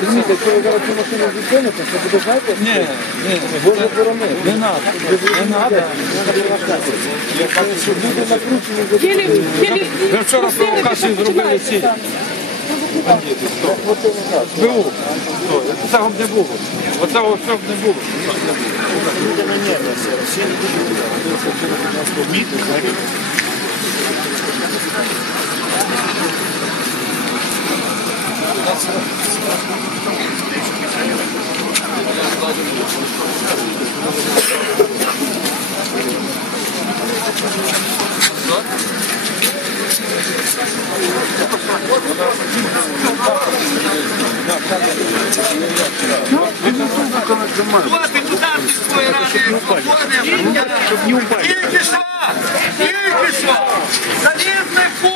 Розумієте, якщо ви зараз цю машину зупините, це буде, знаєте, Ні, ні, Боже борони. не треба, не треба. Щоб люди накручені за Ви вчора провокацію зробили ці БУ. Цього б не було. Оцього все б не було. Вот депутат міської ради Свободи, тільки що, тільки що, залізний кузов,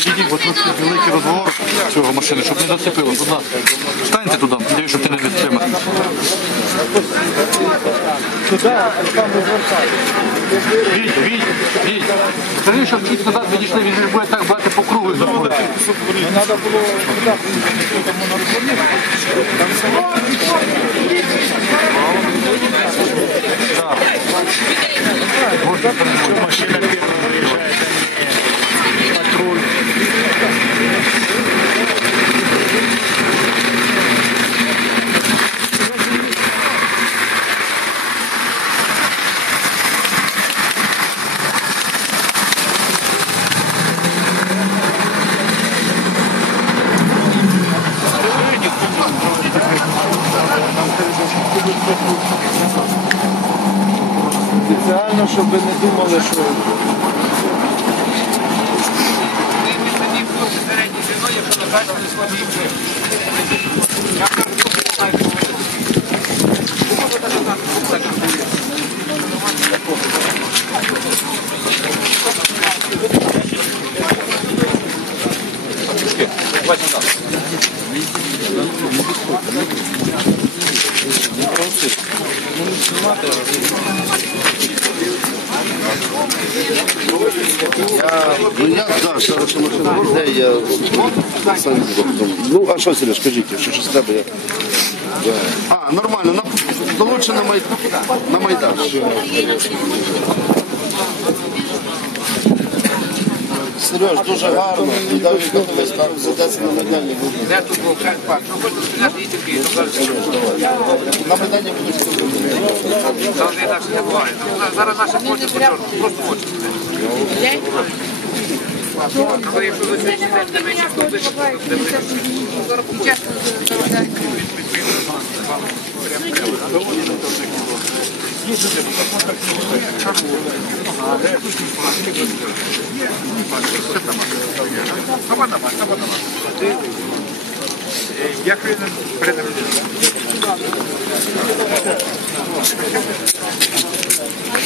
Відійдіть, бо тут великий розговор цього машини, щоб не зацепило. Будь ласка. Встаньте туди, дивіться, щоб ти не відтримав. Віть, віть, віть. Скажи, щоб чуть назад відійшли, він буде так брати по кругу заходити. Треба було. Спеціально, щоб ви не думали, що Ну я, да, зараз машина йде, я сам потім. Ну, а що, Сереж, скажіть, що щось треба, я... я- А, нормально, на, долучше на, май... на Майдан. Сереж, дуже гарно. Дав їй задеться на? Ну, хочете сказати, і такий, ну, зараз Сереж, давай. На Майдані будуть. Завжди інакше не буває. Ну, Зараз наші почорти, просто хочуть. Але якщо за сьогодні день не менше, то ви Як він перед スタート。